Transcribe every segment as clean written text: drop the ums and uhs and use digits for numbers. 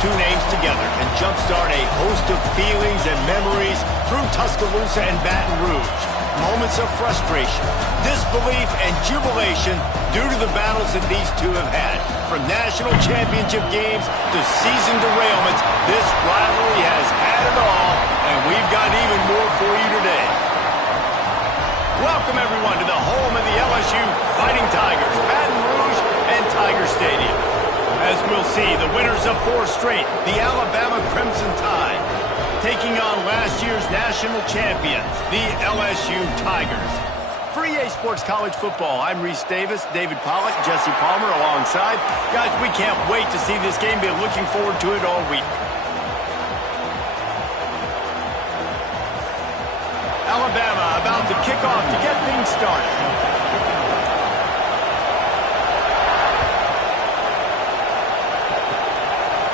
two names together can jumpstart a host of feelings and memories through Tuscaloosa and Baton Rouge. Moments of frustration, disbelief, and jubilation due to the battles that these two have had. From national championship games to season derailments, this rivalry has had it all, and we've got even more for you today. Welcome, everyone, to the home of the LSU Fighting Tigers, Baton Rouge and Tiger Stadium. As we'll see, the winners of 4 straight, the Alabama Crimson Tide, taking on last year's national champions, the LSU Tigers. For EA Sports College Football, I'm Reese Davis, David Pollack, Jesse Palmer alongside. Guys, we can't wait to see this game. Been looking forward to it all week. Alabama about to kick off to get things started.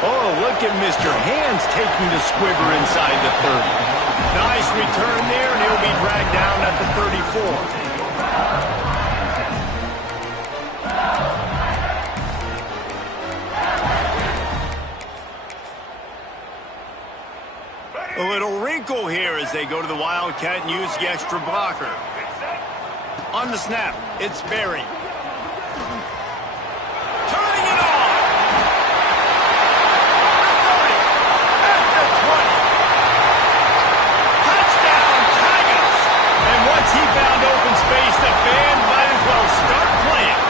Oh, look at Mr. Hands taking the squibber inside the 30. Nice return there, and he'll be dragged down at the 34. A little wrinkle here as they go to the Wildcat and use the extra blocker. On the snap, it's Berry. Turning it on! At the 20. Touchdown, Tigers! And once he found open space, the band might as well start playing.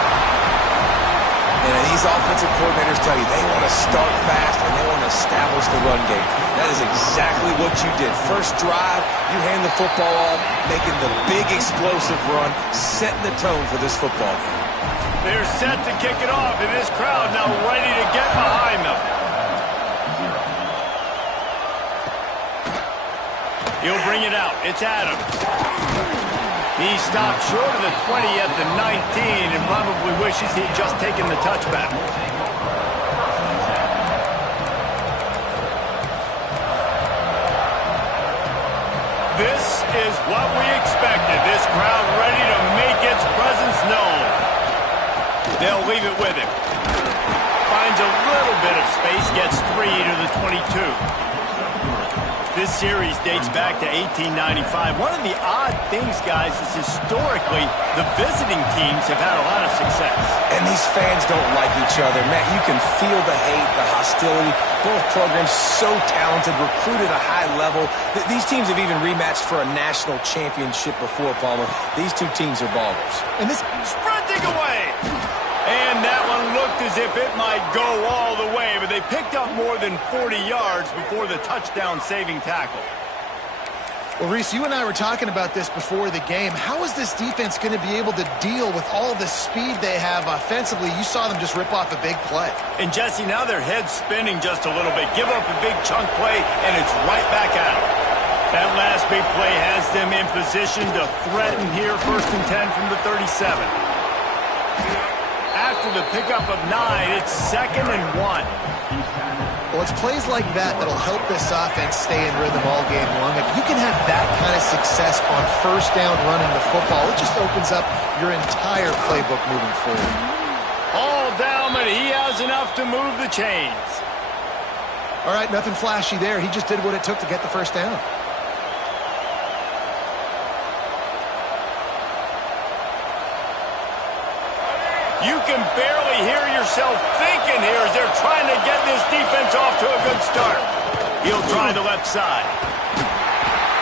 And these offensive coordinators tell you they want to start fast and they want to establish the run game. That is exactly what you did. First drive, you hand the football off, making the big explosive run, setting the tone for this football game. They're set to kick it off, and this crowd now ready to get behind them. He'll bring it out. It's Adams. He stopped short of the 20 at the 19 and probably wishes he'd just taken the touchback. This is what we expected. This crowd ready to make its presence known. They'll leave it with him. Finds a little bit of space, gets 3 to the 22. This series dates back to 1895. One of the odd things, guys, is historically the visiting teams have had a lot of success. And these fans don't like each other. Matt, you can feel the hate, the hostility. Both programs so talented, recruited at a high level. These teams have even rematched for a national championship before, Palmer. These two teams are ballers. And this sprinting away. And that one looked as if it might go all the way, but they picked up more than 40 yards before the touchdown-saving tackle. Well, Reese, you and I were talking about this before the game. How is this defense going to be able to deal with all the speed they have offensively? You saw them just rip off a big play. And, Jesse, now their head's spinning just a little bit. Give up a big chunk play, and it's right back at them. That last big play has them in position to threaten here, 1st and 10 from the 37. After the pickup of 9, it's 2nd and 1. Well, it's plays like that that'll help this offense stay in rhythm all game long. If you can have that kind of success on 1st down running the football, it just opens up your entire playbook moving forward. All down, but he has enough to move the chains. All right, nothing flashy there. He just did what it took to get the 1st down. You can barely hear yourself thinking here as they're trying to get this defense off to a good start. He'll try the left side.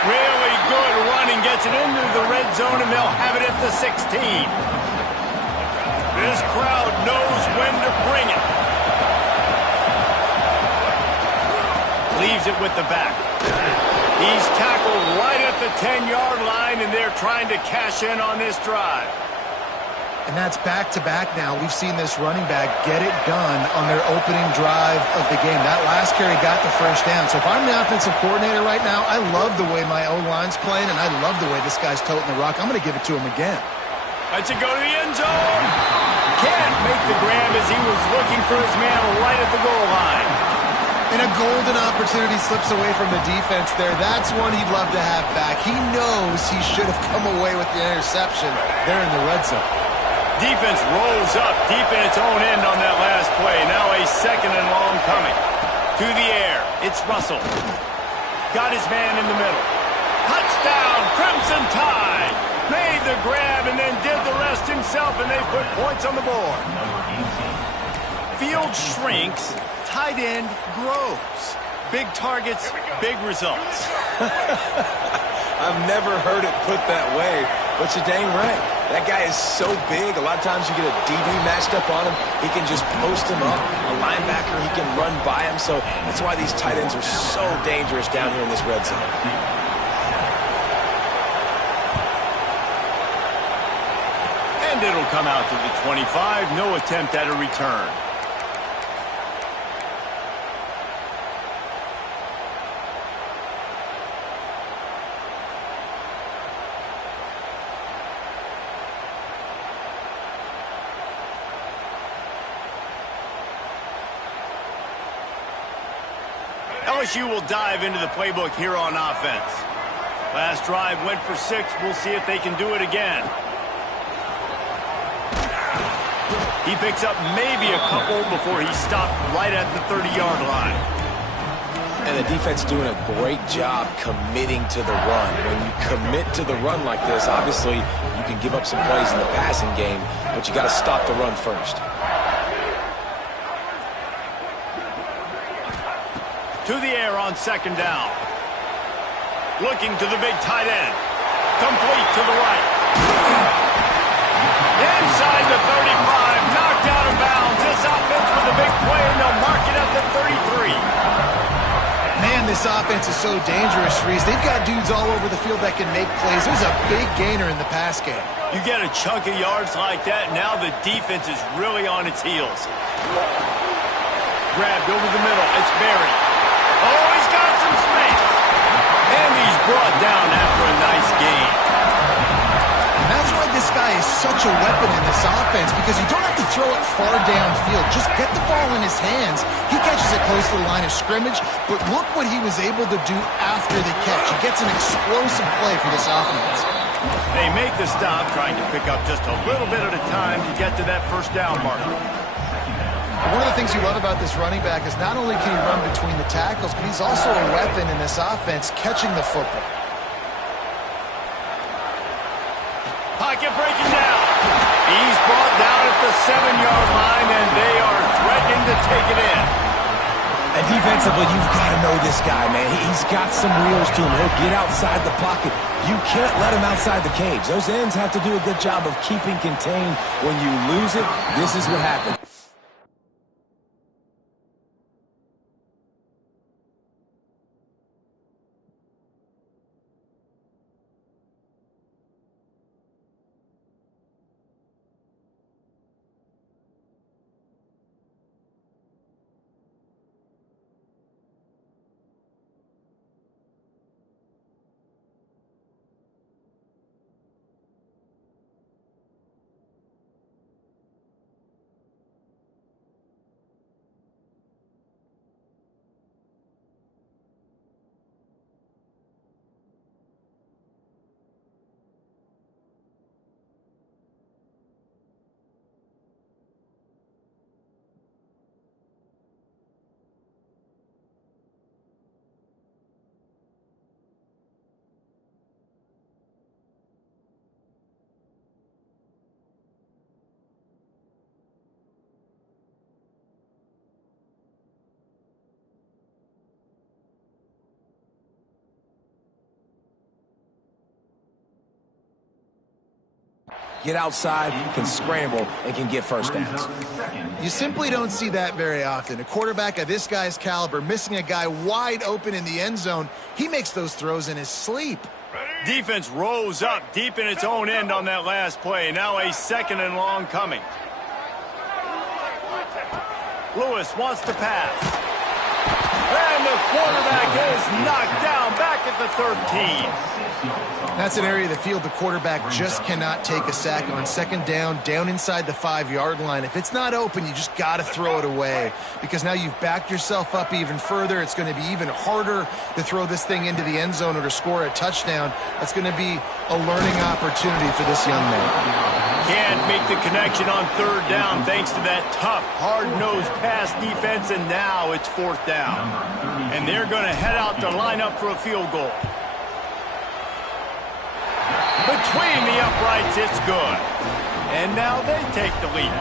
Really good running, gets it into the red zone, and they'll have it at the 16. This crowd knows when to bring it. Leaves it with the back. He's tackled right at the 10-yard line, and they're trying to cash in on this drive. And that's back-to-back now. We've seen this running back get it done on their opening drive of the game. That last carry got the 1st down. So if I'm the offensive coordinator right now, I love the way my O-line's playing, and I love the way this guy's toting the rock. I'm going to give it to him again. Let's it go to the end zone. Can't make the grab as he was looking for his man right at the goal line. And a golden opportunity slips away from the defense there. That's one he'd love to have back. He knows he should have come away with the interception there in the red zone. Defense rolls up deep in its own end on that last play. Now a 2nd and long coming. To the air. It's Russell. Got his man in the middle. Touchdown, Crimson Tide. Made the grab and then did the rest himself, and they put points on the board. Field shrinks, tight end grows. Big targets, big results. I've never heard it put that way, but you're dang right. That guy is so big, a lot of times you get a DB matched up on him. He can just post him up. A linebacker, he can run by him. So that's why these tight ends are so dangerous down here in this red zone. And it'll come out to the 25. No attempt at a return. LSU will dive into the playbook here on offense. Last drive went for 6. We'll see if they can do it again. He picks up maybe a couple before he stopped right at the 30-yard line. And the defense doing a great job committing to the run. When you commit to the run like this, obviously you can give up some plays in the passing game, but you got to stop the run first. To the air on second down. Looking to the big tight end. Complete to the right. Inside the 35. Knocked out of bounds. This offense with a big play, and they'll mark it at the 33. Man, this offense is so dangerous, Reese. They've got dudes all over the field that can make plays. There's a big gainer in the pass game. You get a chunk of yards like that, now the defense is really on its heels. Grabbed over the middle. It's Barry. Oh, he's got some space. And he's brought down after a nice gain. And that's why this guy is such a weapon in this offense, because you don't have to throw it far downfield. Just get the ball in his hands. He catches it close to the line of scrimmage, but look what he was able to do after the catch. He gets an explosive play for this offense. They make the stop, trying to pick up just a little bit at a time to get to that first down marker. One of the things you love about this running back is not only can he run between the tackles, but he's also a weapon in this offense catching the football. Pocket breaking down. He's brought down at the 7-yard line, and they are threatening to take it in. And defensively, you've got to know this guy, man. He's got some wheels to him. He'll get outside the pocket. You can't let him outside the cage. Those ends have to do a good job of keeping contained. When you lose it, this is what happens. Get outside, can scramble, and can get first downs. You simply don't see that very often. A quarterback of this guy's caliber missing a guy wide open in the end zone, he makes those throws in his sleep. Defense rose up deep in its own end on that last play. Now a 2nd and long coming. Lewis wants to pass. And the quarterback is knocked down back at the 13. That's an area of the field the quarterback just cannot take a sack on. 2nd down, down inside the 5-yard line. If it's not open, you just got to throw it away, because now you've backed yourself up even further. It's going to be even harder to throw this thing into the end zone or to score a touchdown. That's going to be a learning opportunity for this young man. can't make the connection on third down thanks to that tough, hard-nosed pass defense, and now it's fourth down. And they're going to head out to line up for a field goal. Between the uprights, it's good. And now they take the lead.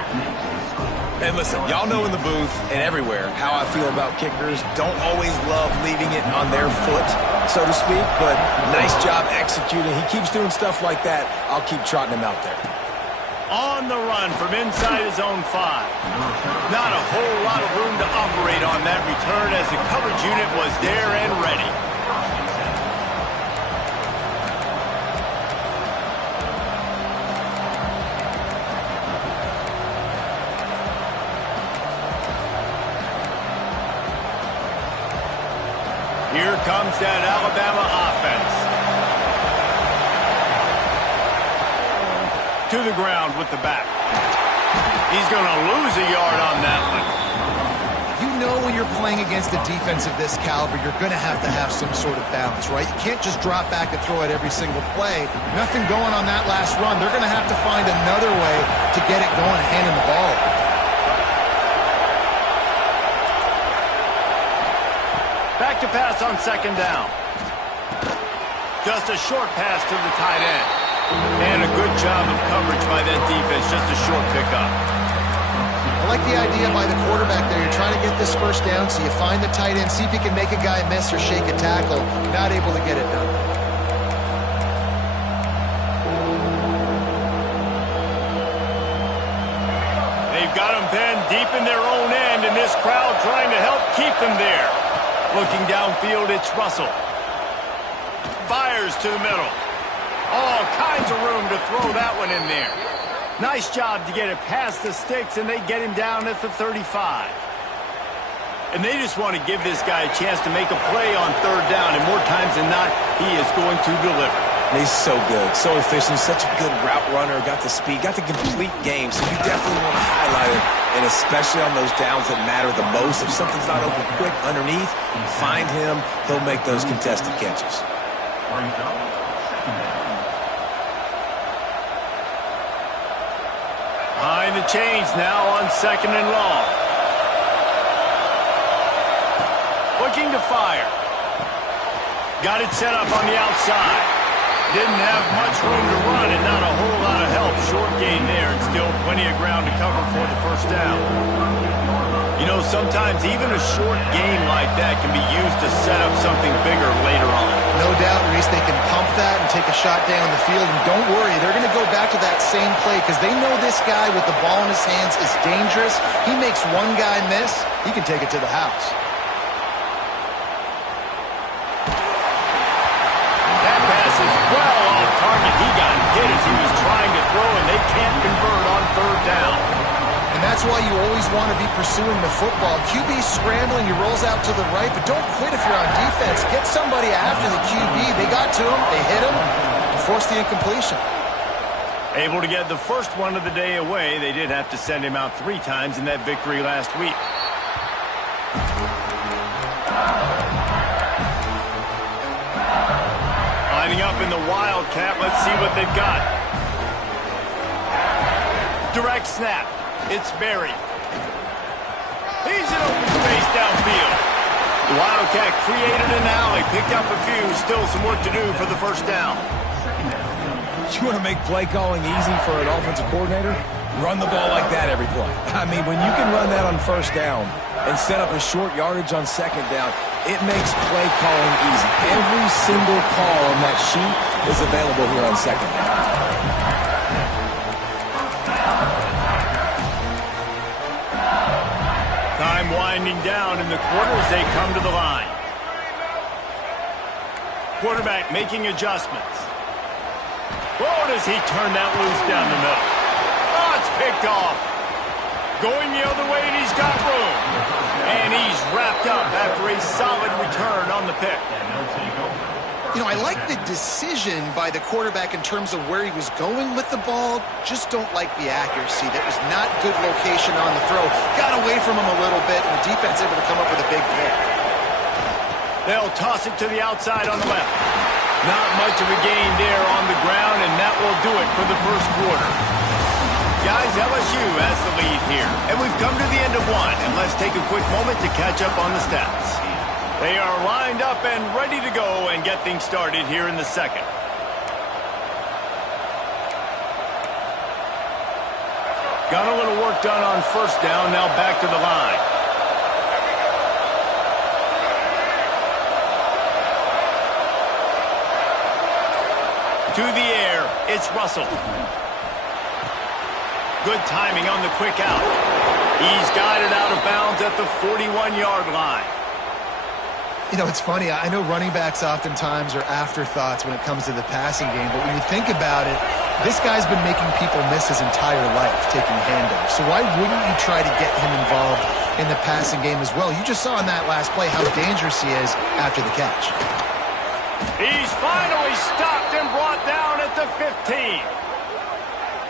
And listen, y'all know in the booth and everywhere how I feel about kickers. Don't always love leaving it on their foot, so to speak, but nice job executing. He keeps doing stuff like that. I'll keep trotting him out there. On the run from inside his own 5. Not a whole lot of room to operate on that return as the coverage unit was there and ready. Here comes that Alabama offense. To the ground with the back. He's going to lose a yard on that one. You know when you're playing against a defense of this caliber, you're going to have some sort of balance, right? You can't just drop back and throw it every single play. Nothing going on that last run. They're going to have to find another way to get it going and hand him the ball. Back to pass on second down. Just a short pass to the tight end. And a good job of coverage by that defense. Just a short pickup. I like the idea by the quarterback there. You're trying to get this first down, so you find the tight end, see if you can make a guy miss or shake a tackle. Not able to get it done. They've got him pinned deep in their own end, and this crowd trying to help keep them there. Looking downfield, it's Russell. Fires to the middle. All kinds of room to throw that one in there. Nice job to get it past the sticks, and they get him down at the 35. And they just want to give this guy a chance to make a play on third down, and more times than not, he is going to deliver. He's so good, so efficient, such a good route runner, got the speed, got the complete game, so you definitely want to highlight it, and especially on those downs that matter the most. If something's not open quick underneath, find him, he'll make those contested catches. Behind the chains now on second and long. Looking to fire. Got it set up on the outside. Didn't have much room to run and not a whole lot of help. Short gain there and still plenty of ground to cover for the first down. You know, sometimes even a short gain like that can be used to set up something bigger later on. No doubt, Reese, they can pump that and take a shot down the field. And don't worry, they're going to go back to that same play because they know this guy with the ball in his hands is dangerous. He makes one guy miss, he can take it to the house. That pass is well off target. He got hit as he was trying to throw, and they can't convert on third down. And that's why you always want to be pursuing the football. QB scrambling, he rolls out to the right, but don't quit if you're on defense. Get somebody after the QB. They got to him, they hit him, and forced the incompletion. Able to get the first one of the day away. They did have to send him out 3 times in that victory last week. Lining up in the Wildcat. Let's see what they've got. Direct snap. It's Berry. He's in open space downfield. The Wildcat created an alley, picked up a few, still some work to do for the first down. You want to make play calling easy for an offensive coordinator? Run the ball like that every play. I mean, when you can run that on first down and set up a short yardage on second down, it makes play calling easy. Every single call on that sheet is available here on second down. Time winding down in the quarter as they come to the line. Quarterback making adjustments. Oh, does he turn that loose down the middle? Oh, it's picked off. Going the other way, and he's got room. And he's wrapped up after a solid return on the pick. You know, I like the decision by the quarterback in terms of where he was going with the ball. Just don't like the accuracy. That was not good location on the throw. Got away from him a little bit, and the defense able to come up with a big pick. They'll toss it to the outside on the left. Not much of a gain there on the ground, and that will do it for the first quarter. Guys, LSU has the lead here. And we've come to the end of one. And let's take a quick moment to catch up on the stats. They are lined up and ready to go and get things started here in the second. Got a little work done on first down. Now back to the line. To the air, it's Russell. Good timing on the quick out. He's got it out of bounds at the 41-yard line. You know, it's funny. I know running backs oftentimes are afterthoughts when it comes to the passing game, but when you think about it, this guy's been making people miss his entire life taking handoffs. So why wouldn't you try to get him involved in the passing game as well? You just saw in that last play how dangerous he is after the catch. He's finally stopped and brought down at the 15.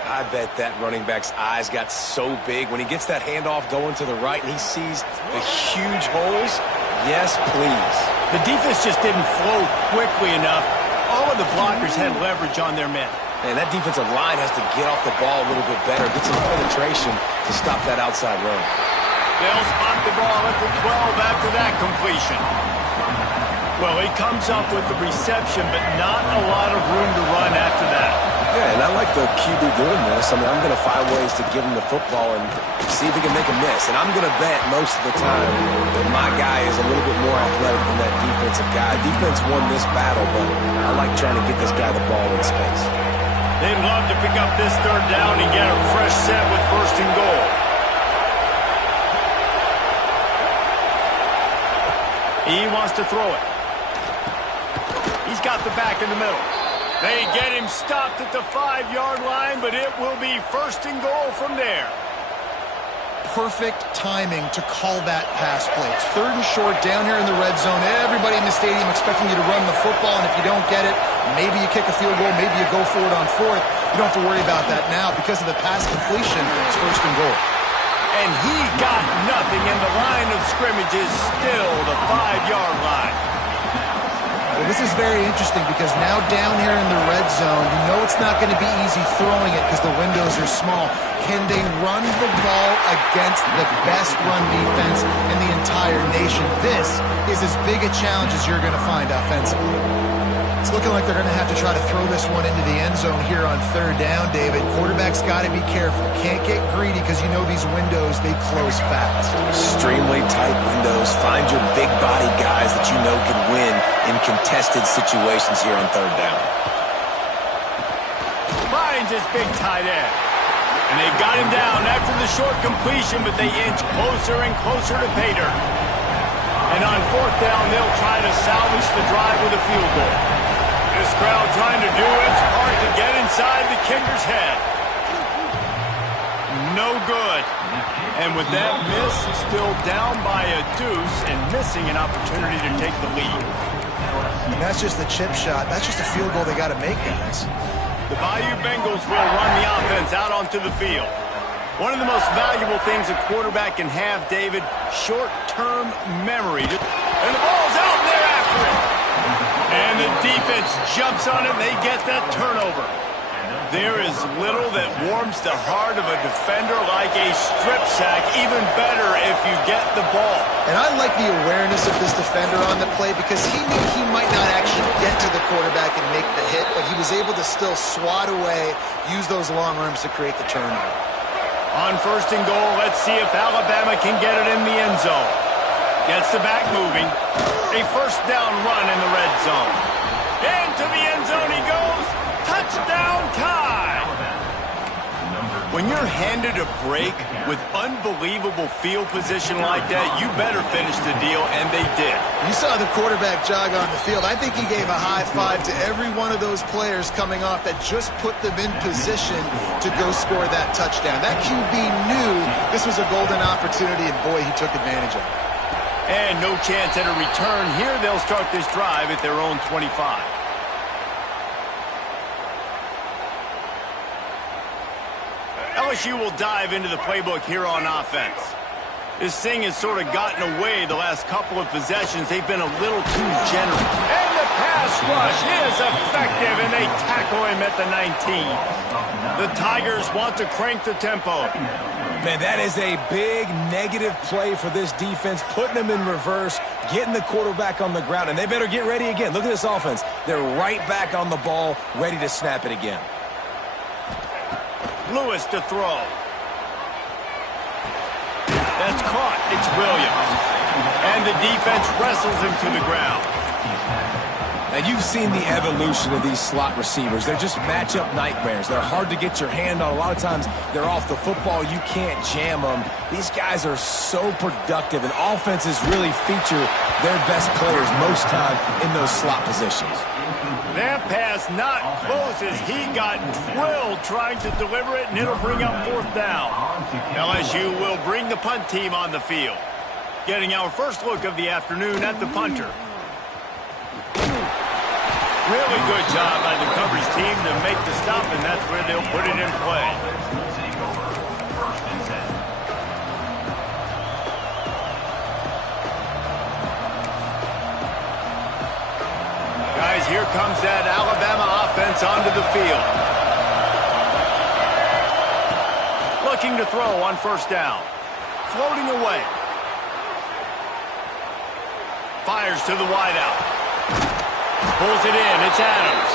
I bet that running back's eyes got so big when he gets that handoff going to the right and he sees the huge holes. Yes, please. The defense just didn't flow quickly enough. All of the blockers had leverage on their men. And that defensive line has to get off the ball a little bit better, get some penetration to stop that outside run. They'll spot the ball at the 12 after that completion. Well, he comes up with the reception, but not a lot of room to run after that. Yeah, and I like the QB doing this. I mean, I'm going to find ways to give him the football and see if he can make a miss. And I'm going to bet most of the time that my guy is a little bit more athletic than that defensive guy. Defense won this battle, but I like trying to get this guy the ball in space. They'd love to pick up this third down and get a fresh set with first and goal. He wants to throw it. He's got the back in the middle. They get him stopped at the 5-yard line, but it will be first and goal from there. Perfect timing to call that pass play. It's third and short down here in the red zone. Everybody in the stadium expecting you to run the football, and if you don't get it, maybe you kick a field goal, maybe you go for it on fourth. You don't have to worry about that now. Because of the pass completion, it's first and goal. And he got nothing, and the line of scrimmage is still the 5-yard line. Well, this is very interesting because now down here in the red zone, you know it's not going to be easy throwing it because the windows are small. Can they run the ball against the best run defense in the entire nation? This is as big a challenge as you're going to find offensively. It's looking like they're going to have to try to throw this one into the end zone here on third down, David. Quarterback's got to be careful. Can't get greedy because you know these windows, they close fast. Extremely tight windows. Find your big body guys that you know can win in contested situations here on third down. Finds his big tight end. And they've got him down after the short completion, but they inch closer and closer to pay dirt. And on fourth down, they'll try to salvage the drive with a field goal. This crowd trying to do its part to get inside the kicker's head. No good. And with that miss, still down by a deuce and missing an opportunity to take the lead. And that's just the chip shot. That's just a field goal they got to make, guys. The Bayou Bengals will run the offense out onto the field. One of the most valuable things a quarterback can have, David, short-term memory. And the ball's out, and they're after it. And the defense jumps on it, and they get that turnover. There is little that warms the heart of a defender like a strip sack, even better if you get the ball. And I like the awareness of this defender on the play because he knew he might not actually get to the quarterback and make the hit, but he was able to still swat away, use those long arms to create the turnover. On first and goal, let's see if Alabama can get it in the end zone. Gets the back moving. A first down run in the red zone. Into the end zone he goes. Touchdown time. When you're handed a break with unbelievable field position like that, you better finish the deal, and they did. You saw the quarterback jog on the field. I think he gave a high five to every one of those players coming off that just put them in position to go score that touchdown. That QB knew this was a golden opportunity, and boy, he took advantage of it. And no chance at a return. Here they'll start this drive at their own 25. LSU will dive into the playbook here on offense. This thing has sort of gotten away the last couple of possessions. They've been a little too generous. And the pass rush is effective, and they tackle him at the 19. The Tigers want to crank the tempo. Man, that is a big negative play for this defense, putting them in reverse, getting the quarterback on the ground, and they better get ready again. Look at this offense. They're right back on the ball, ready to snap it again. Lewis to throw. That's caught. It's Williams. And the defense wrestles him to the ground. Now, you've seen the evolution of these slot receivers. They're just matchup nightmares. They're hard to get your hand on. A lot of times, they're off the football. You can't jam them. These guys are so productive, and offenses really feature their best players most time in those slot positions. That pass not close as he got drilled trying to deliver it, and it'll bring up 4th down. LSU will bring the punt team on the field. Getting our first look of the afternoon at the punter. Really good job by the coverage team to make the stop, and that's where they'll put it in play. Guys, here comes that Alabama offense onto the field. Looking to throw on 1st down. Floating away. Fires to the wideout. Pulls it in. It's Adams.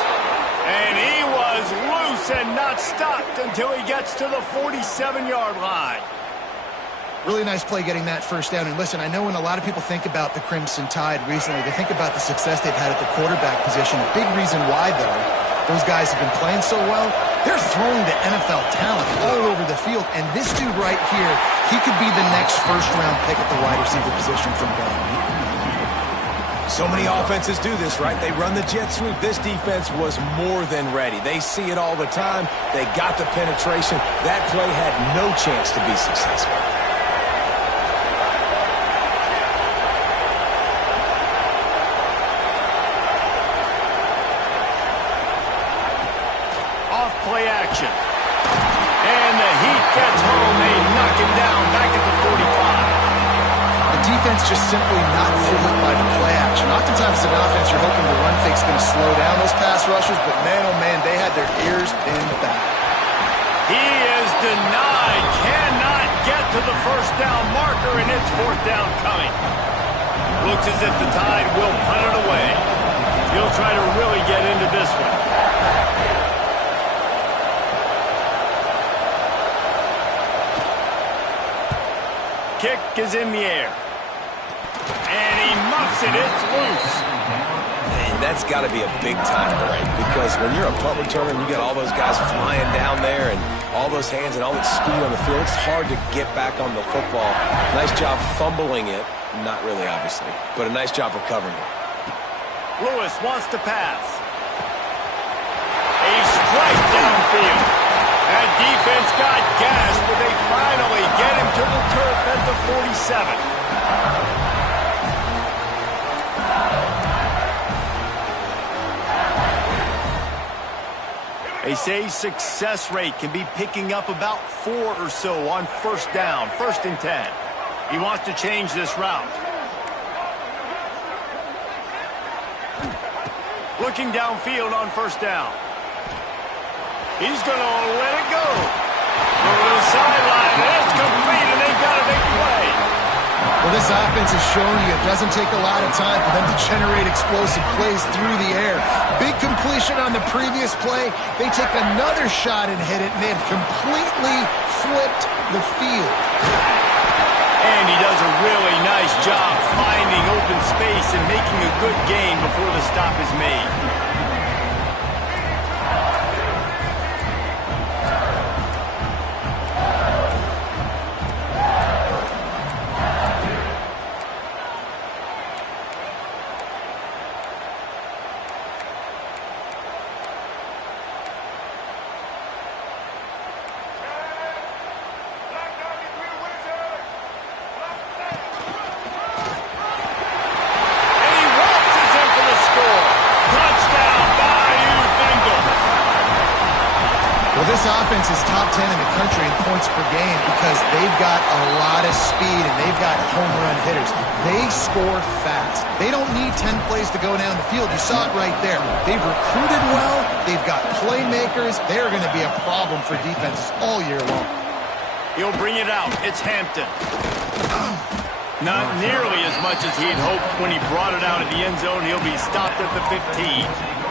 And he was loose and not stopped until he gets to the 47-yard line. Really nice play getting that 1st down. And listen, I know when a lot of people think about the Crimson Tide recently, they think about the success they've had at the quarterback position. A big reason why, though, those guys have been playing so well, they're throwing to NFL talent all over the field. And this dude right here, he could be the next first-round pick at the wide receiver position from Bama. So many offenses do this, right? They run the jet sweep. This defense was more than ready. They see it all the time. They got the penetration. That play had no chance to be successful. Off play action. And the Heat gets home. They knock him down back at the 45. The defense just simply not fooled by the play action. Oftentimes, an offense, you're hoping the run fake's going to slow down those pass rushers, but man, oh man, they had their ears pinned back. He is denied. Cannot get to the 1st down marker, and it's 4th down coming. Looks as if the Tide will punt it away. He'll try to really get into this one. Kick is in the air. And he muffs it. It's loose. Man, that's got to be a big-time break, because when you're a punt returner and you got all those guys flying down there and all those hands and all that speed on the field, it's hard to get back on the football. Nice job fumbling it. Not really, obviously, but a nice job recovering it. Lewis wants to pass. A strike downfield. That defense got gashed, but they finally get him to the turf at the 47. They say success rate can be picking up about 4 or so on 1st down, 1st and 10. He wants to change this route. Looking downfield on 1st down. He's going to let it go. Over the sideline, and it's complete, and they've got a big play. Well, this offense is showing you it doesn't take a lot of time for them to generate explosive plays through the air. Big completion on the previous play. They take another shot and hit it, and they have completely flipped the field. And he does a really nice job finding open space and making a good gain before the stop is made. This offense is top 10 in the country in points per game because they've got a lot of speed and they've got home run hitters. They score fast. They don't need 10 plays to go down the field. You saw it right there. They've recruited well. They've got playmakers. They're going to be a problem for defenses all year long. He'll bring it out. It's Hampton. Not nearly as much as he'd hoped when he brought it out of the end zone. He'll be stopped at the 15.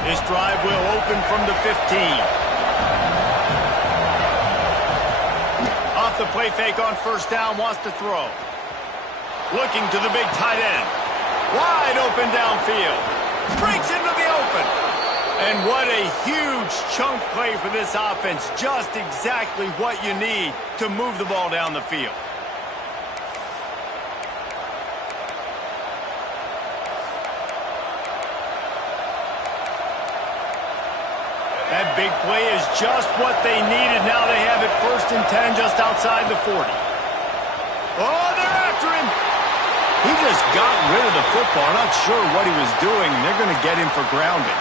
This drive will open from the 15. Off the play fake on first down, wants to throw. Looking to the big tight end. Wide open downfield. Breaks into the open. And what a huge chunk play for this offense. Just exactly what you need to move the ball down the field. That big play is just what they needed. Now they have it 1st and 10 just outside the 40. Oh, they're after him. He just got rid of the football. Not sure what he was doing. They're going to get him for grounding.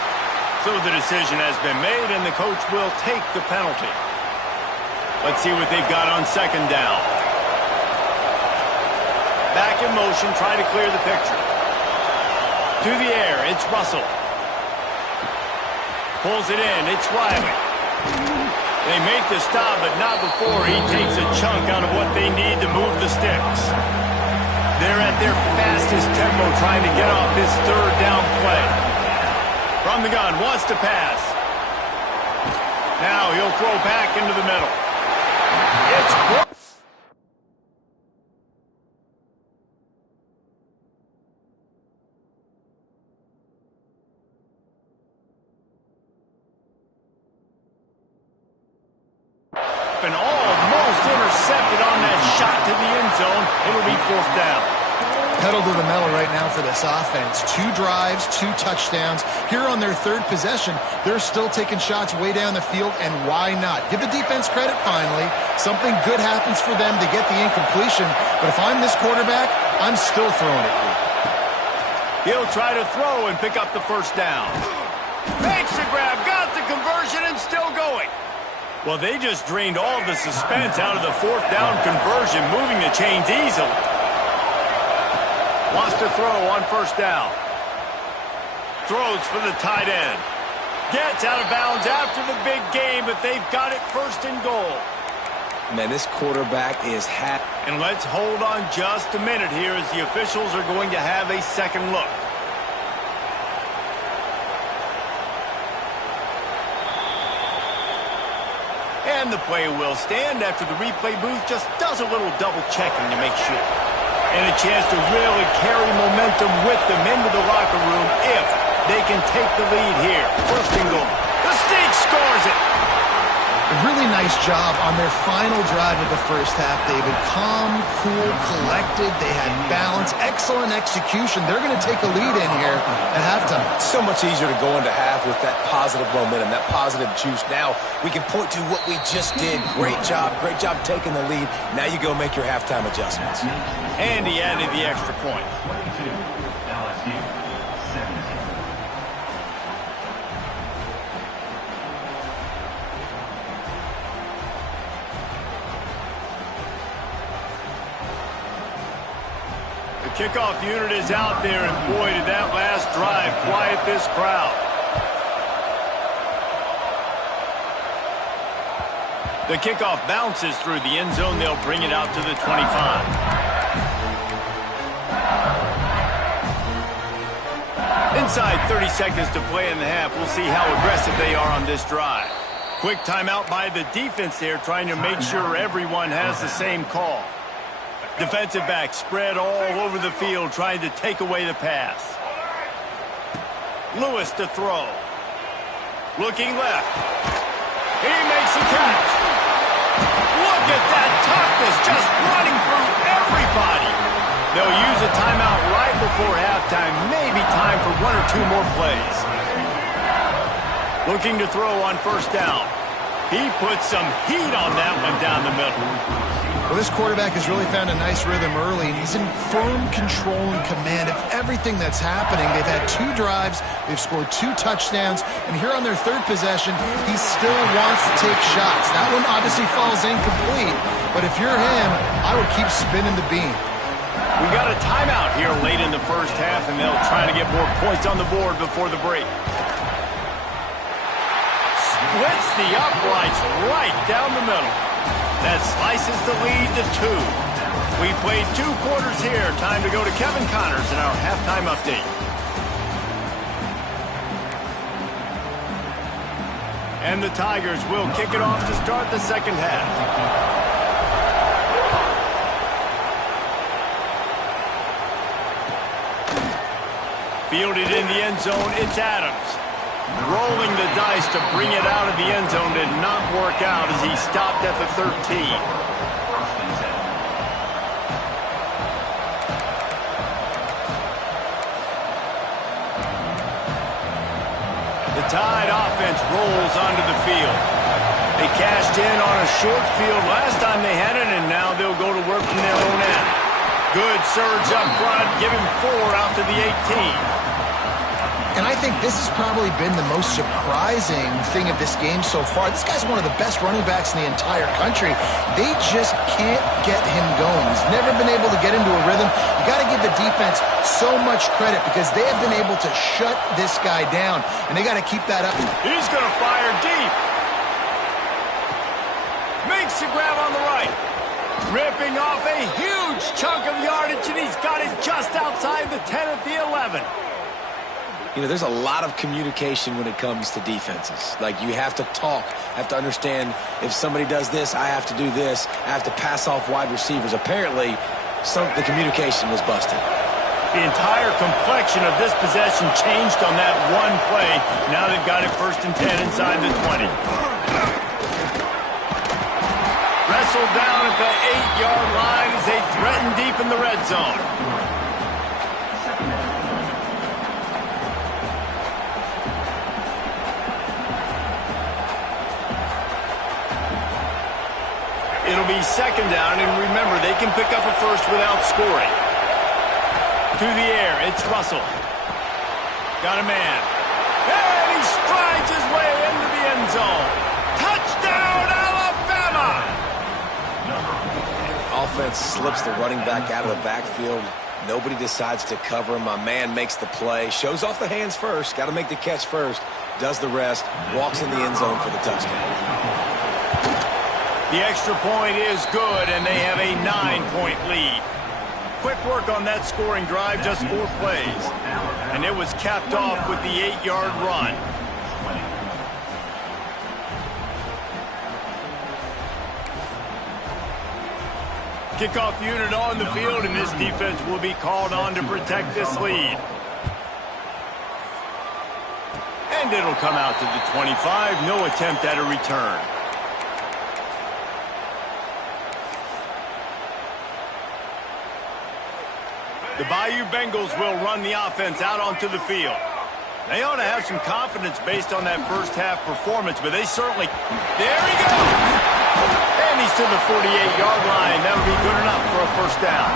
So the decision has been made, and the coach will take the penalty. Let's see what they've got on 2nd down. Back in motion, try to clear the picture. To the air, it's Russell. Pulls it in, it's Riley. They make the stop, but not before he takes a chunk out of what they need to move the sticks. They're at their fastest tempo trying to get off this 3rd down play. From the gun, wants to pass. Now he'll throw back into the middle. It's and almost intercepted on that shot to the end zone. It'll be 4th down. Pedal to the metal right now for this offense. 2 drives, 2 touchdowns. Here on their 3rd possession, they're still taking shots way down the field, and why not? Give the defense credit finally. Something good happens for them to get the incompletion, but if I'm this quarterback, I'm still throwing it. He'll try to throw and pick up the 1st down. Makes the grab, got the conversion, and still going. Well, they just drained all the suspense out of the 4th down conversion, moving the chains easily. Wants to throw on 1st down. Throws for the tight end. Gets out of bounds after the big game, but they've got it 1st and goal. Man, this quarterback is happy. And let's hold on just a minute here as the officials are going to have a second look. And the play will stand after the replay booth just does a little double checking to make sure. And a chance to really carry momentum with them into the locker room if they can take the lead here. 1st and goal. The Snake scores it. A really nice job on their final drive of the 1st half, David. Calm, cool, collected. They had balance. Excellent execution. They're going to take a lead in here at halftime. It's so much easier to go into half with that positive momentum, that positive juice. Now we can point to what we just did. Great job taking the lead. Now you go make your halftime adjustments. And he added the extra point. The kickoff unit is out there, and boy, did that last drive quiet this crowd. The kickoff bounces through the end zone. They'll bring it out to the 25. Inside 30 seconds to play in the half. We'll see how aggressive they are on this drive. Quick timeout by the defense there, trying to make sure everyone has the same call. Defensive back spread all over the field, trying to take away the pass. Lewis to throw. Looking left. He makes the catch. Look at that toughness, just running through everybody. They'll use a timeout right before halftime. Maybe time for 1 or 2 more plays. Looking to throw on 1st down. He puts some heat on that one down the middle. Well, this quarterback has really found a nice rhythm early, and he's in firm control and command of everything that's happening. They've had 2 drives, they've scored 2 touchdowns, and here on their 3rd possession, he still wants to take shots. That one obviously falls incomplete, but if you're him, I would keep spinning the beam. We got a timeout here late in the first half, and they'll try to get more points on the board before the break. Splits the uprights right down the middle. That slices the lead to 2. We played 2 quarters here. Time to go to Kevin Connors in our halftime update. And the Tigers will kick it off to start the second half. Fielded in the end zone, it's Adams. Rolling the dice to bring it out of the end zone did not work out as he stopped at the 13. The Tide offense rolls onto the field. They cashed in on a short field last time they had it, and now they'll go to work from their own end. Good surge up front, giving 4 out to the 18. And I think this has probably been the most surprising thing of this game so far. This guy's one of the best running backs in the entire country. They just can't get him going. He's never been able to get into a rhythm. You got to give the defense so much credit because they have been able to shut this guy down, and they got to keep that up. He's going to fire deep. Makes the grab on the right. Ripping off a huge chunk of yardage, and he's got it just outside the 10 at the 11. You know, there's a lot of communication when it comes to defenses. Like, you have to talk, have to understand if somebody does this, I have to do this. I have to pass off wide receivers. Apparently, the communication was busted. The entire complexion of this possession changed on that one play. Now they've got it 1st and 10 inside the 20. Wrestled down at the 8-yard line as they threaten deep in the red zone. It'll be 2nd down, and remember, they can pick up a first without scoring. To the air, it's Russell. Got a man. And he strides his way into the end zone. Touchdown, Alabama! Offense slips the running back out of the backfield. Nobody decides to cover him. My man makes the play. Shows off the hands first. Got to make the catch first. Does the rest. Walks in the end zone for the touchdown. The extra point is good, and they have a 9-point lead. Quick work on that scoring drive, just 4 plays. And it was capped off with the 8-yard run. Kickoff unit on the field, and this defense will be called on to protect this lead. And it'll come out to the 25. No attempt at a return. The Bayou Bengals will run the offense out onto the field. They ought to have some confidence based on that first half performance, but they certainly... There he goes! And he's to the 48-yard line. That'll be good enough for a 1st down.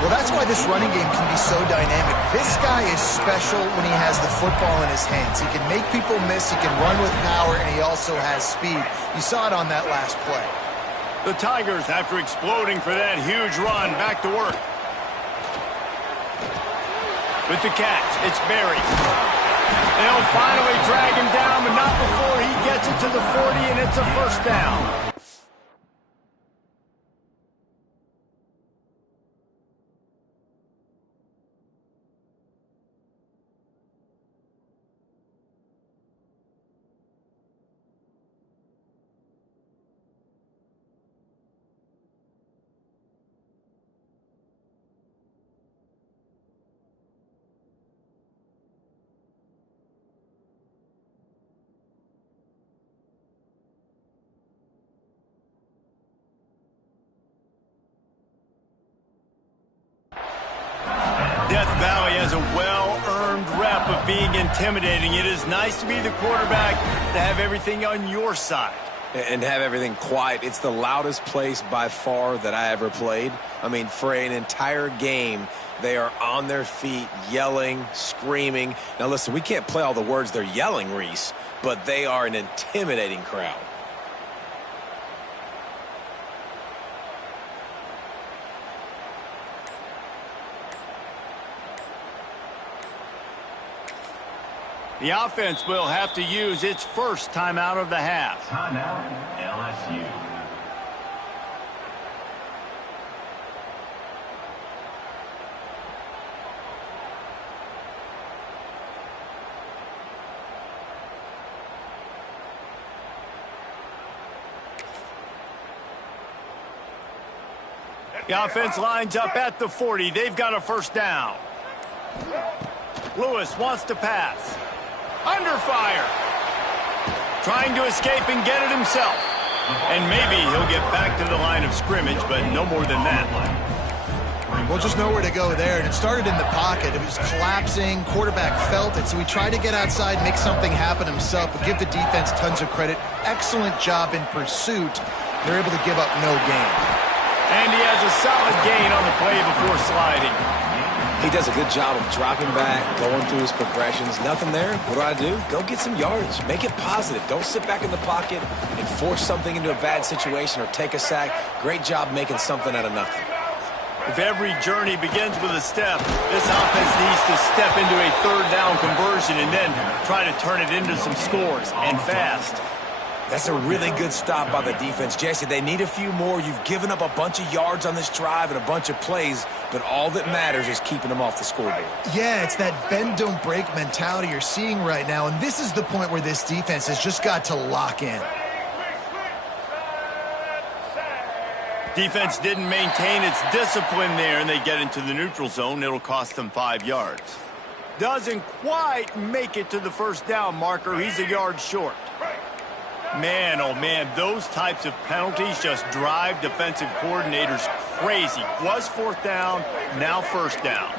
Well, that's why this running game can be so dynamic. This guy is special when he has the football in his hands. He can make people miss, he can run with power, and he also has speed. You saw it on that last play. The Tigers, after exploding for that huge run, back to work. With the catch, it's Berry. They'll finally drag him down, but not before he gets it to the 40, and it's a 1st down. Death Valley has a well-earned rep of being intimidating. It is nice to be the quarterback, to have everything on your side. And have everything quiet. It's the loudest place by far that I ever played. I mean, for an entire game, they are on their feet, yelling, screaming. Now, listen, we can't play all the words they're yelling, Reese, but they are an intimidating crowd. The offense will have to use its first timeout of the half. Timeout, LSU. The offense lines up at the 40. They've got a first down. Lewis wants to pass. Under fire. Trying to escape and get it himself. And maybe he'll get back to the line of scrimmage, but no more than that. Well, just nowhere to go there, and it started in the pocket. It was collapsing. Quarterback felt it, so he tried to get outside, make something happen himself, but give the defense tons of credit. Excellent job in pursuit. They're able to give up no gain. And he has a solid gain on the play before sliding. He does a good job of dropping back, going through his progressions. Nothing there. What do? Go get some yardage. Make it positive. Don't sit back in the pocket and force something into a bad situation or take a sack. Great job making something out of nothing. If every journey begins with a step, this offense needs to step into a third down conversion and then try to turn it into some scores, and fast. That's a really good stop by the defense. Jesse, they need a few more. You've given up a bunch of yards on this drive and a bunch of plays, but all that matters is keeping them off the scoreboard. Yeah, it's that bend, don't break mentality you're seeing right now, and this is the point where this defense has just got to lock in. Defense didn't maintain its discipline there, and they get into the neutral zone. It'll cost them 5 yards. Doesn't quite make it to the first down marker. He's a yard short. Man, oh man, those types of penalties just drive defensive coordinators crazy. Was fourth down, now first down.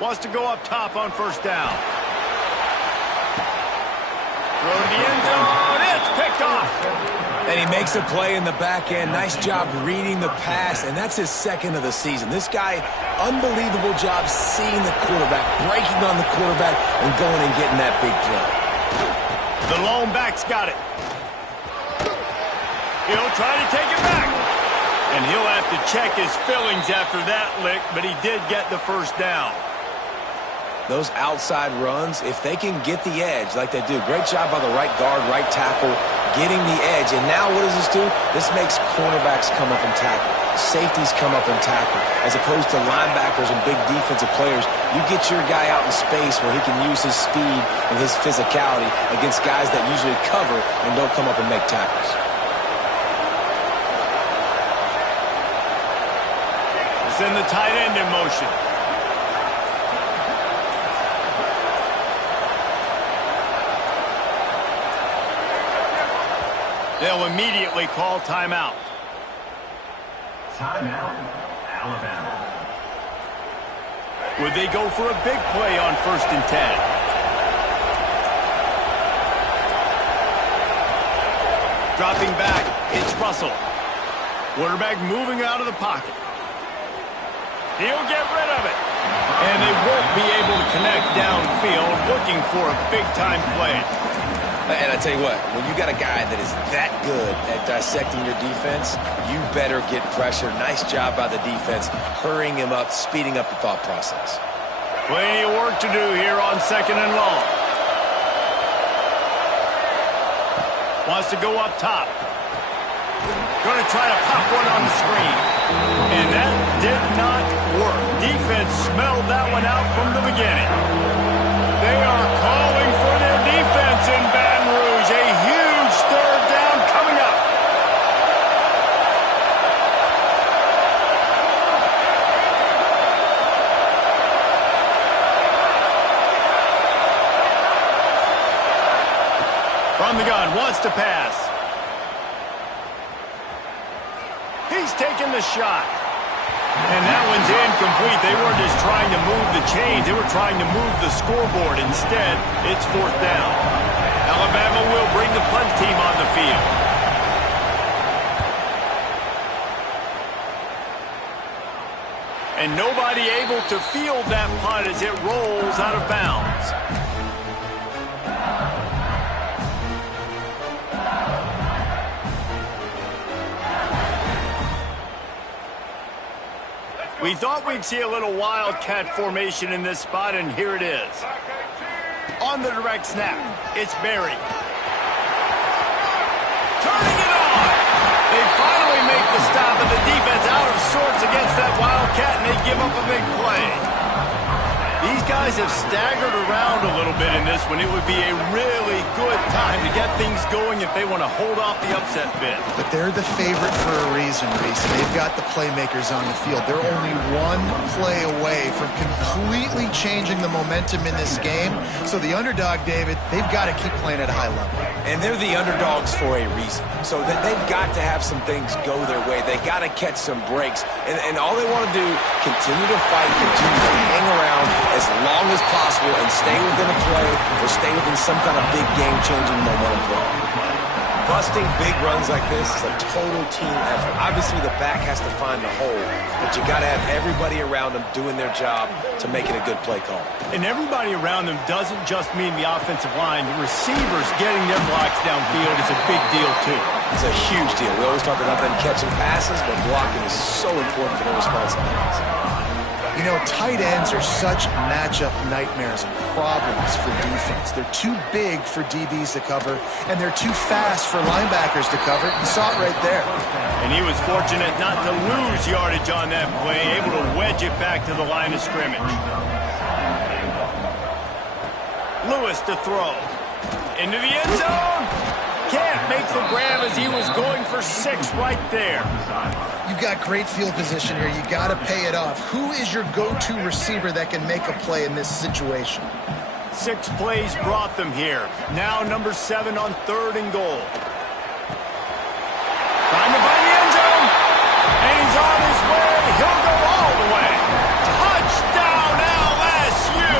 Wants to go up top on first down. Throw to the end zone, it's picked off. And he makes a play in the back end. Nice job reading the pass, and that's his second of the season. This guy, unbelievable job seeing the quarterback, breaking on the quarterback, and going and getting that big play. The lone back's got it. He'll try to take it back. And he'll have to check his fillings after that lick, but he did get the first down. Those outside runs, if they can get the edge like they do, great job by the right guard, right tackle, getting the edge. And now what does this do? This makes cornerbacks come up and tackle. Safeties come up and tackle. As opposed to linebackers and big defensive players, you get your guy out in space where he can use his speed and his physicality against guys that usually cover and don't come up and make tackles. Send the tight end in motion. They'll immediately call timeout. Timeout, Alabama. Would they go for a big play on 1st and 10? Dropping back, it's Russell. Quarterback moving out of the pocket. He'll get rid of it. And they won't be able to connect downfield, looking for a big-time play. And I tell you what, when you got a guy that is that good at dissecting your defense, you better get pressure. Nice job by the defense, hurrying him up, speeding up the thought process. Plenty of work to do here on 2nd and long. Wants to go up top. Going to try to pop one on the screen. And that did not work. Defense smelled that one out from the beginning. They are calling for their defense in Baton Rouge. A huge third down coming up. From the gun, wants to pass. He's taking the shot. And that one's incomplete. They weren't just trying to move the chains. They were trying to move the scoreboard. Instead, it's 4th down. Alabama will bring the punt team on the field. And nobody able to field that punt as it rolls out of bounds. We thought we'd see a little wildcat formation in this spot, and here it is. On the direct snap, it's Berry. Turning it on! They finally make the stop, and the defense out of sorts against that wildcat, and they give up a big play. These guys have staggered around a little bit in this one. It would be a really good time to get things going if they want to hold off the upset bid. But they're the favorite for a reason, Reese. They've got the playmakers on the field. They're only one play away from completely changing the momentum in this game. So the underdog, David, they've got to keep playing at a high level. And they're the underdogs for a reason. So that they've got to have some things go their way. They got to catch some breaks. And all they want to do, continue to fight, continue to hang around as long as possible and stay within a play or stay within some kind of big game-changing momentum play. Busting big runs like this is a total team effort. Obviously, the back has to find the hole, but you got to have everybody around them doing their job to make it a good play call. And everybody around them doesn't just mean the offensive line. The receivers getting their blocks downfield is a big deal, too. It's a huge deal. We always talk about them catching passes, but blocking is so important for their responsibilities. You know, tight ends are such matchup nightmares and problems for defense. They're too big for DBs to cover, and they're too fast for linebackers to cover. You saw it right there. And he was fortunate not to lose yardage on that play, able to wedge it back to the line of scrimmage. Lewis to throw. Into the end zone. Can't make the grab as he was going for 6 right there. You've got great field position here. You got to pay it off. Who is your go-to receiver that can make a play in this situation? 6 plays brought them here. Now number 7 on 3rd and goal. Trying to find the end zone. And he's on his way. He'll go all the way. Touchdown LSU.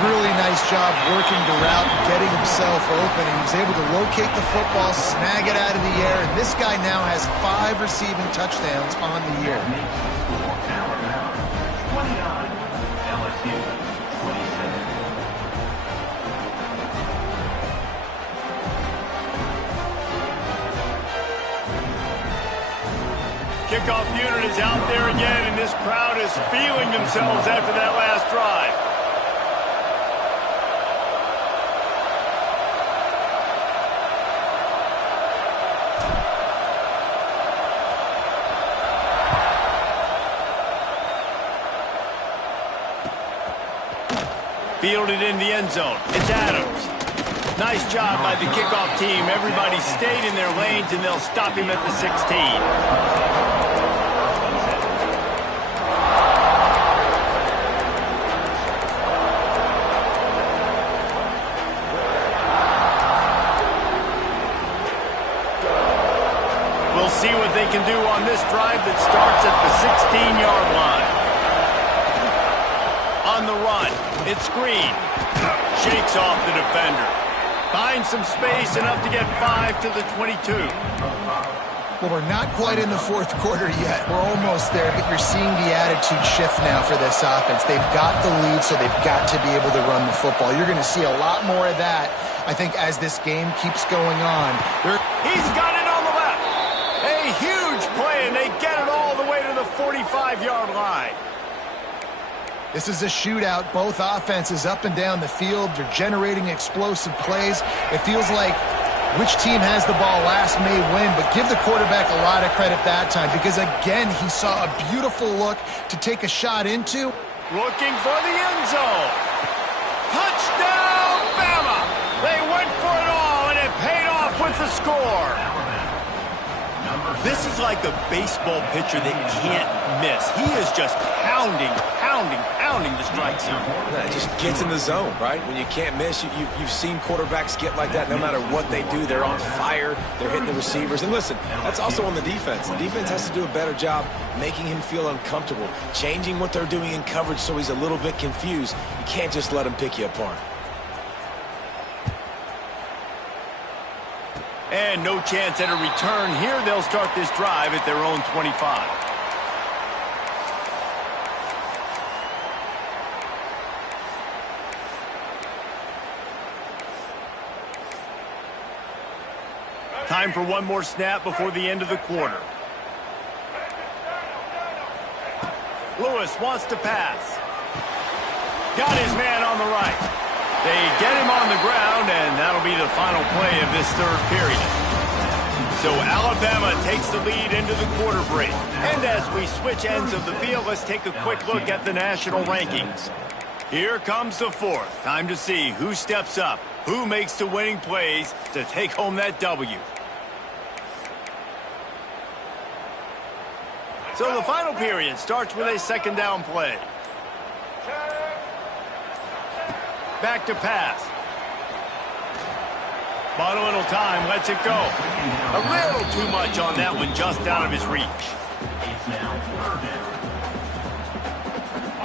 Really nice job working the route, getting himself open. He was able to locate the football, snag it out of the air, and this guy now has 5 receiving touchdowns on the year. Kickoff unit is out there again, and this crowd is feeling themselves after that last drive. Fielded in the end zone. It's Adams. Nice job by the kickoff team. Everybody stayed in their lanes, and they'll stop him at the 16. We'll see what they can do on this drive that starts at the 16-yard line. On the run, it's Green. Shakes off the defender. Finds some space, enough to get 5 to the 22. Well, we're not quite in the 4th quarter yet. We're almost there, but you're seeing the attitude shift now for this offense. They've got the lead, so they've got to be able to run the football. You're going to see a lot more of that, I think, as this game keeps going on. He's got it on the left. A huge play, and they get it all the way to the 45-yard line. This is a shootout. Both offenses up and down the field. They're generating explosive plays. It feels like which team has the ball last may win, but give the quarterback a lot of credit that time because, again, he saw a beautiful look to take a shot into. Looking for the end zone. Touchdown, Bama! They went for it all, and it paid off with the score. This is like a baseball pitcher that can't miss. He is just pounding the strike zone. Yeah, it just gets in the zone, right? When you can't miss, you've seen quarterbacks get like that no matter what they do. They're on fire. They're hitting the receivers. And listen, that's also on the defense. The defense has to do a better job making him feel uncomfortable, changing what they're doing in coverage so he's a little bit confused. You can't just let him pick you apart. And no chance at a return here. They'll start this drive at their own 25. Time for one more snap before the end of the quarter. Lewis wants to pass. Got his man on the right. They get him on the ground, and that'll be the final play of this third period. So Alabama takes the lead into the quarter break. And as we switch ends of the field, let's take a quick look at the national rankings. Here comes the fourth. Time to see who steps up, who makes the winning plays to take home that W. So the final period starts with a second down play. Back to pass. Bought a little time, lets it go. A little too much on that one, just out of his reach.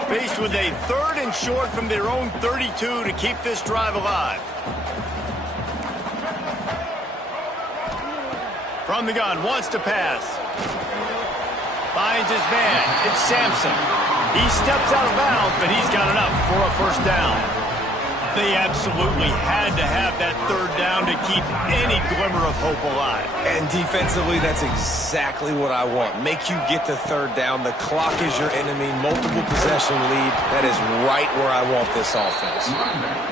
Faced with a third and short from their own 32 to keep this drive alive. From the gun, wants to pass. Finds his man. It's Sampson. He steps out of bounds, but he's got enough for a first down. They absolutely had to have that third down to keep any glimmer of hope alive. And defensively, that's exactly what I want. Make you get the third down. The clock is your enemy. Multiple possession lead. That is right where I want this offense.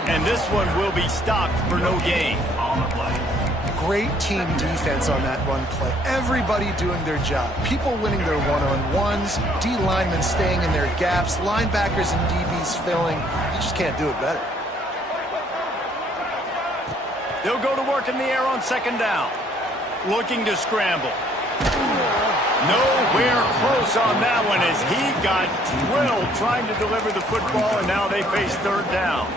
And this one will be stopped for no gain. Great team defense on that run play. Everybody doing their job. People winning their one-on-ones, D linemen staying in their gaps, linebackers and DBs filling. You just can't do it better. They'll go to work in the air on second down. Looking to scramble. Nowhere close on that one as he got drilled trying to deliver the football, and now they face third down.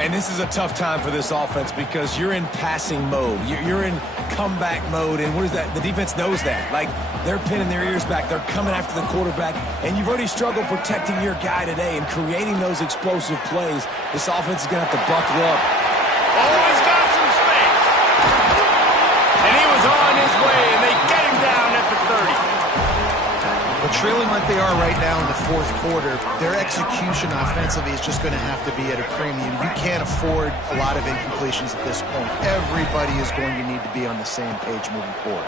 And this is a tough time for this offense because you're in passing mode. You're in comeback mode, and what is that? The defense knows that. Like, they're pinning their ears back. They're coming after the quarterback, and you've already struggled protecting your guy today and creating those explosive plays. This offense is going to have to buckle up. Oh, he's got some space. And he was on his way, and they get him down at the 30. But trailing like they are right now in the fourth quarter, their execution offensively is just going to have to be at a premium. You can't afford a lot of incompletions at this point. Everybody is going to need to be on the same page moving forward.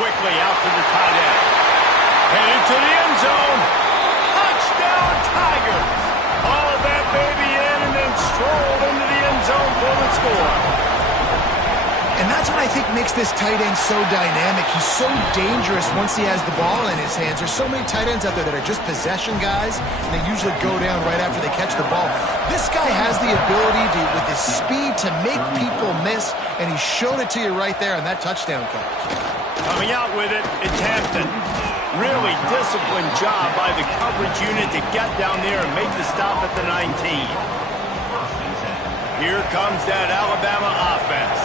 Quickly out to the tight end. Headed to the end zone. Touchdown, Tigers. All that baby in and then strolled into the end zone for the score. And that's what I think makes this tight end so dynamic. He's so dangerous once he has the ball in his hands. There's so many tight ends out there that are just possession guys, and they usually go down right after they catch the ball. This guy has the ability to, with his speed, to make people miss, and he showed it to you right there on that touchdown catch. Coming out with it, it's Hampton. Really disciplined job by the coverage unit to get down there and make the stop at the 19. Here comes that Alabama offense.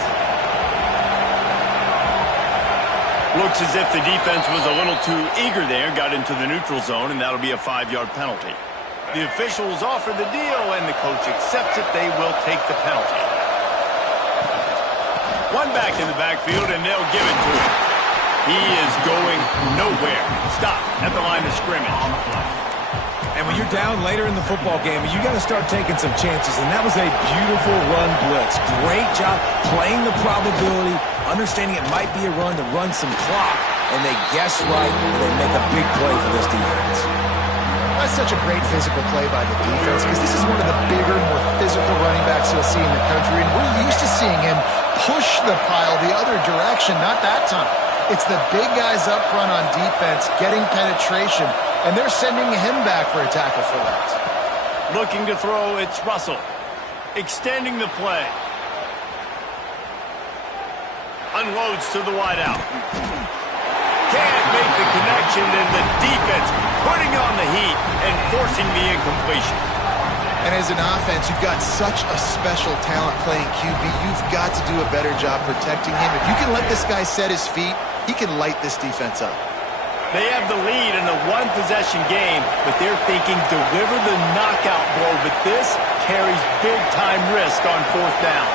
Looks as if the defense was a little too eager there, got into the neutral zone, and that'll be a 5-yard penalty. The officials offer the deal, and the coach accepts it. They will take the penalty. One back in the backfield, and they'll give it to him. He is going nowhere. Stop at the line of scrimmage. And when you're down later in the football game, you got to start taking some chances, and that was a beautiful run blitz. Great job playing the probability, understanding it might be a run to run some clock, and they guess right, and they make a big play for this defense. That's such a great physical play by the defense because this is one of the bigger, more physical running backs you'll see in the country, and we're used to seeing him push the pile the other direction, not that time. It's the big guys up front on defense getting penetration, and they're sending him back for a tackle for that. Looking to throw, it's Russell. Extending the play. Unloads to the wideout. Can't make the connection, and the defense putting on the heat and forcing the incompletion. And as an offense, you've got such a special talent playing QB. You've got to do a better job protecting him. If you can let this guy set his feet, he can light this defense up. They have the lead in a one-possession game, but they're thinking deliver the knockout blow. But this carries big-time risk on fourth down.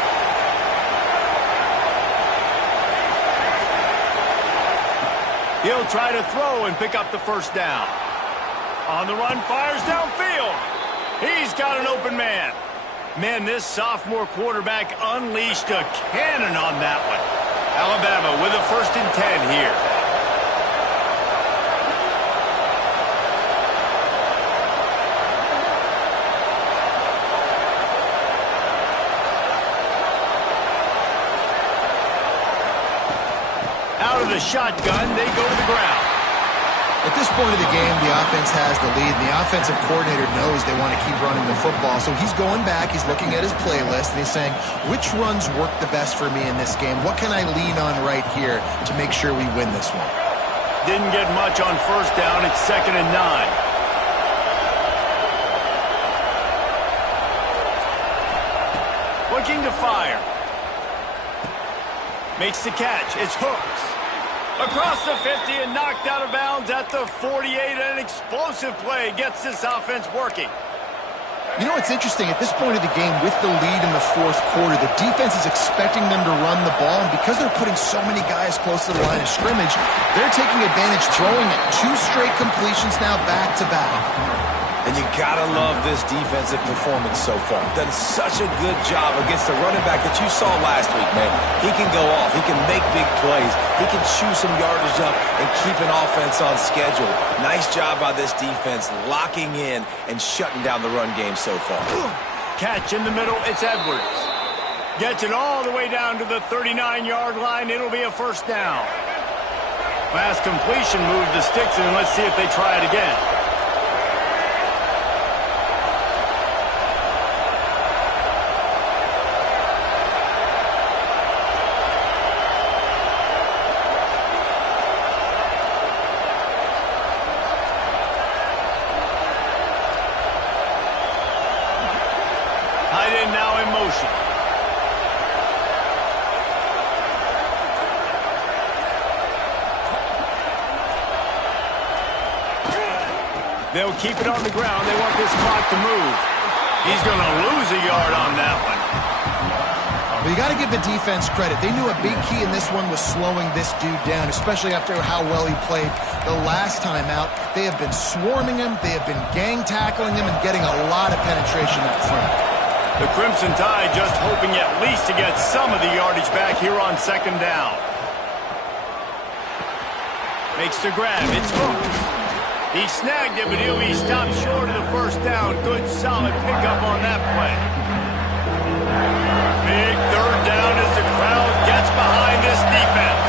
He'll try to throw and pick up the first down. On the run, fires downfield. He's got an open man. Man, this sophomore quarterback unleashed a cannon on that one. Alabama with a 1st and 10 here. Out of the shotgun, they go to the ground. At this point of the game, the offense has the lead, and the offensive coordinator knows they want to keep running the football. So he's going back, he's looking at his playlist, and he's saying, which runs work the best for me in this game? What can I lean on right here to make sure we win this one? Didn't get much on first down. It's 2nd and 9. Looking to fire. Makes the catch. It's Hooks. Across the 50 and knocked out of bounds at the 48. An explosive play gets this offense working. You know what's interesting? At this point of the game, with the lead in the fourth quarter, the defense is expecting them to run the ball, and because they're putting so many guys close to the line of scrimmage, they're taking advantage, throwing it. 2 straight completions now back-to-back. And you gotta love this defensive performance so far. Done such a good job against the running back that you saw last week, man. He can go off. He can make big plays. He can chew some yardage up and keep an offense on schedule. Nice job by this defense locking in and shutting down the run game so far. Catch in the middle. It's Edwards. Gets it all the way down to the 39-yard line. It'll be a 1st down. Last completion moved the sticks, and let's see if they try it again. Now in motion. They'll keep it on the ground. They want this clock to move. He's going to lose a yard on that one. Well, you got to give the defense credit. They knew a big key in this one was slowing this dude down, especially after how well he played the last time out. They have been swarming him. They have been gang tackling him and getting a lot of penetration up front. The Crimson Tide just hoping at least to get some of the yardage back here on 2nd down. Makes the grab. It's Hooks. He snagged it, but he'll be stopped short of the 1st down. Good, solid pickup on that play. Big 3rd down as the crowd gets behind this defense.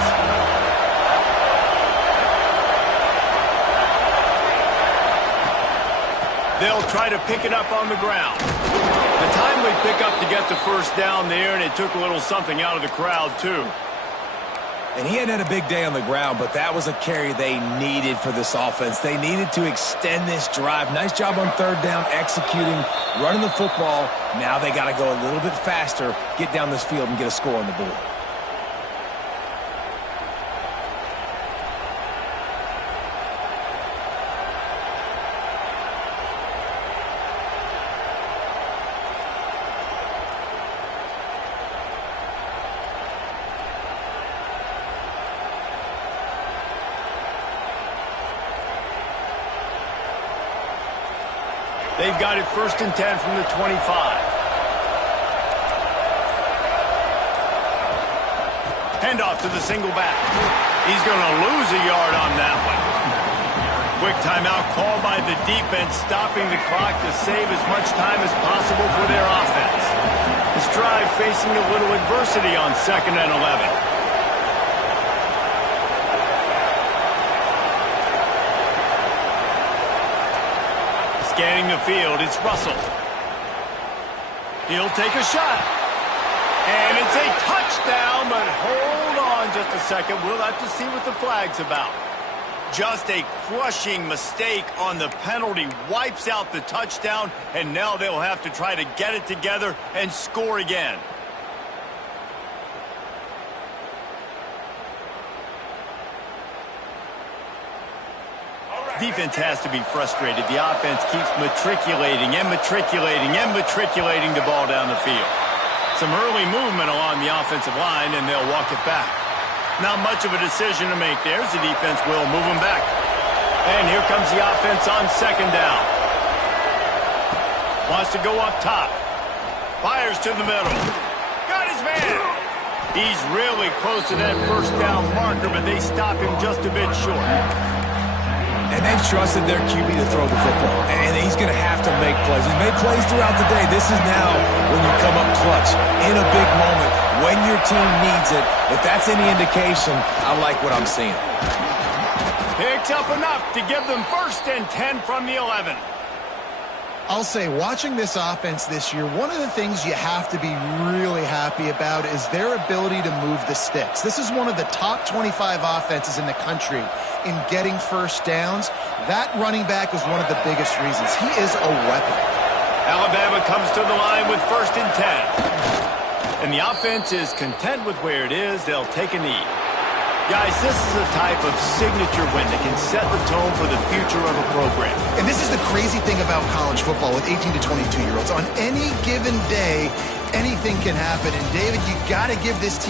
They'll try to pick it up on the ground. The timely pickup to get the 1st down there, and it took a little something out of the crowd, too. And he hadn't had a big day on the ground, but that was a carry they needed for this offense. They needed to extend this drive. Nice job on 3rd down, executing, running the football. Now they got to go a little bit faster, get down this field, and get a score on the board. They've got it 1st and 10 from the 25. Handoff to the single back. He's going to lose a yard on that one. Quick timeout called by the defense, stopping the clock to save as much time as possible for their offense. This drive facing a little adversity on 2nd and 11. Scanning the field, it's Russell. He'll take a shot. And it's a touchdown, but hold on in just a second. We'll have to see what the flag's about. Just a crushing mistake on the penalty. Wipes out the touchdown, and now they'll have to try to get it together and score again. Defense has to be frustrated. The offense keeps matriculating and matriculating and matriculating the ball down the field. Some early movement along the offensive line, and they'll walk it back. Not much of a decision to make there, as the defense will move him back. And here comes the offense on second down. Wants to go up top. Fires to the middle. Got his man. He's really close to that first down marker, but they stop him just a bit short. And they've trusted their QB to throw the football. And he's going to have to make plays. He's made plays throughout the day. This is now when you come up clutch in a big moment when your team needs it. If that's any indication, I like what I'm seeing. Picks up enough to give them 1st and 10 from the 11. I'll say, watching this offense this year, one of the things you have to be really happy about is their ability to move the sticks. This is one of the top 25 offenses in the country in getting first downs. That running back is one of the biggest reasons. He is a weapon. Alabama comes to the line with 1st and 10. And the offense is content with where it is. They'll take a knee. Guys, this is a type of signature win that can set the tone for the future of a program. And this is the crazy thing about college football with 18 to 22-year-olds. On any given day, anything can happen. And, David, you got to give this team